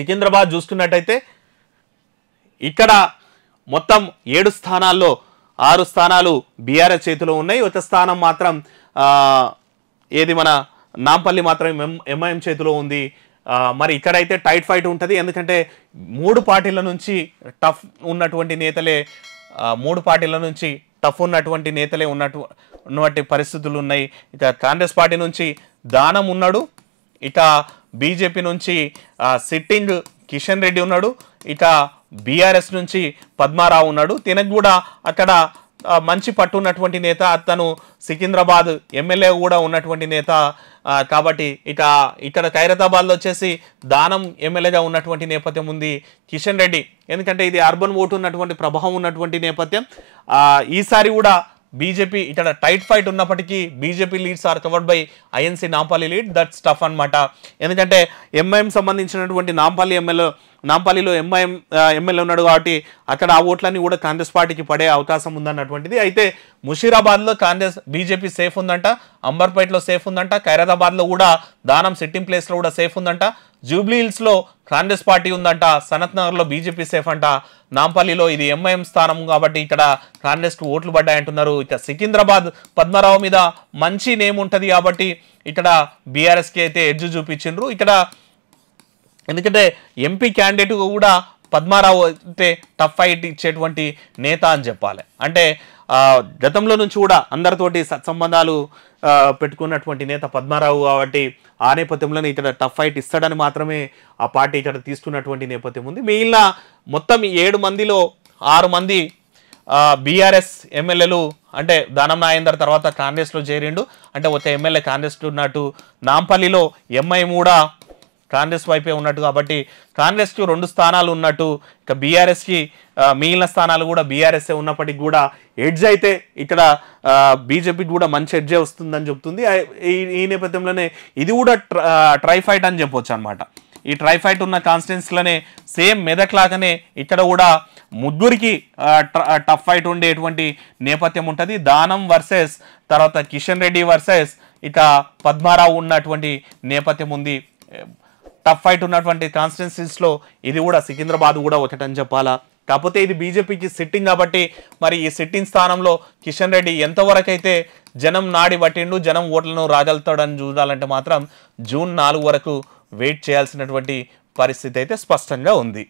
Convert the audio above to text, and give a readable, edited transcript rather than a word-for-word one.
సికింద్రాబాద్ చూసుకున్నట్టయితే ఇక్కడ మొత్తం 7 స్థానాల్లో 6 స్థానాలు బీఆర్ఎస్ చేతిలో ఉన్నాయి. ఒక స్థానం మాత్రం ఏది మన నాంపల్లి మాత్రం ఎంఐఎం చేతిలో ఉంది. మరి ఇక్కడైతే టైట్ ఫైట్ ఉంటుంది. ఎందుకంటే 3 పార్టీల నుంచి టఫ్ ఉన్నటువంటి నేతలే 3 పార్టీల నుంచి టఫ్ ఉన్నటువంటి నేతలే ఉన్నటువంటి పరిస్థితులు ఉన్నాయి. ఇక కాంగ్రెస్ పార్టీ నుంచి దానం ఉన్నాడు, ఇక బీజేపీ నుంచి సిట్టింగ్ కిషన్ రెడ్డి ఉన్నాడు, ఇక బీఆర్ఎస్ నుంచి పద్మారావు ఉన్నాడు. తినకు కూడా అక్కడ మంచి పట్టు ఉన్నటువంటి నేత, అతను సికింద్రాబాద్ ఎమ్మెల్యే కూడా ఉన్నటువంటి నేత. కాబట్టి ఇక్కడ ఖైరతాబాద్లో వచ్చేసి దానం ఎమ్మెల్యేగా ఉన్నటువంటి నేపథ్యం ఉంది. కిషన్ రెడ్డి ఎందుకంటే ఇది అర్బన్ ఓటు ఉన్నటువంటి ప్రభావం ఉన్నటువంటి నేపథ్యం. ఈసారి కూడా బీజేపీ ఇక్కడ టైట్ ఫైట్ ఉన్నప్పటికీ BJP leads are covered by INC Nampally lead. That's tough అనమాట. ఎందుకంటే ఎంఐఎం సంబంధించినటువంటి నాంపల్లిలో ఎంఐఎం ఎమ్మెల్యే ఉన్నాడు కాబట్టి అక్కడ ఆ ఓట్లన్నీ కూడా కాంగ్రెస్ పార్టీకి పడే అవకాశం ఉందన్నటువంటిది. అయితే ముషీరాబాద్లో బీజేపీ సేఫ్ ఉందంట, అంబర్పేటలో సేఫ్ ఉందంట, ఖైరతాబాద్లో కూడా దానం సిట్టింగ్ ప్లేస్లో కూడా సేఫ్ ఉందంట, జూబ్లీ హిల్స్లో కాంగ్రెస్ పార్టీ ఉందంట, సనత్ నగర్లో బీజేపీ సేఫ్ అంట, నాంపల్లిలో ఇది ఎంఐఎం స్థానం కాబట్టి ఇక్కడ కాంగ్రెస్కి ఓట్లు పడ్డాయంటున్నారు. ఇక సికింద్రాబాద్ పద్మారావు మీద మంచి నేమ్ ఉంటుంది కాబట్టి ఇక్కడ బీఆర్ఎస్కి అయితే ఎడ్జ్ చూపించిండ్రు. ఇక్కడ ఎందుకంటే ఎంపీ క్యాండిడేట్ కూడా పద్మారావు అయితే టఫ్ ఫైట్ ఇచ్చేటువంటి నేత అని చెప్పాలి. అంటే గతంలో నుంచి కూడా అందరితోటి సత్సంబంధాలు పెట్టుకున్నటువంటి నేత పద్మారావు కాబట్టి ఆ నేపథ్యంలోనే ఇక్కడ టఫ్ ఫైట్ ఇస్తాడని మాత్రమే ఆ పార్టీ ఇక్కడ తీసుకున్నటువంటి నేపథ్యం ఉంది. మిగిలిన మొత్తం 7 మందిలో 6 మంది బీఆర్ఎస్ ఎమ్మెల్యేలు అంటే దానం నాగేందర్ తర్వాత కాంగ్రెస్లో చేరిండు. అంటే ఒక ఎమ్మెల్యే కాంగ్రెస్లో ఉన్నట్టు, నాంపల్లిలో ఎంఐ కూడా కాంగ్రెస్ వైపే ఉన్నట్టు కాబట్టి కాంగ్రెస్కి 2 స్థానాలు ఉన్నట్టు, ఇక బీఆర్ఎస్కి మిగిలిన స్థానాలు కూడా బీఆర్ఎస్ఏ ఉన్నప్పటికీ కూడా ఎడ్జ్ అయితే ఇక్కడ బీజేపీకి కూడా మంచి ఎడ్జే వస్తుందని చెప్తుంది. ఈ నేపథ్యంలోనే ఇది కూడా ట్రై ఫైట్ అని చెప్పొచ్చు అనమాట. ఈ ట్రై ఫైట్ ఉన్న కాన్స్టిట్యున్సీలోనే సేమ్ మెదక్ లాగానే ఇక్కడ కూడా ముగ్గురికి టఫ్ ఫైట్ ఉండేటువంటి నేపథ్యం ఉంటుంది. దానం వర్సెస్ తర్వాత కిషన్ రెడ్డి వర్సెస్ ఇక పద్మారావు ఉన్నటువంటి నేపథ్యం ఉంది. టఫ్ ఫైట్ ఉన్నటువంటి కాన్స్టిట్యున్సీస్లో ఇది కూడా సికింద్రాబాద్ కూడా ఒకటని చెప్పాలా. కాకపోతే ఇది బీజేపీకి సిట్టింగ్ కాబట్టి మరి ఈ సిట్టింగ్ స్థానంలో కిషన్ రెడ్డి ఎంతవరకు అయితే జనం నాడి పట్టిండు, జనం ఓట్లను రాగలుగుతాడని చూడాలంటే మాత్రం జూన్ 4 వరకు వెయిట్ చేయాల్సినటువంటి పరిస్థితి అయితే స్పష్టంగా ఉంది.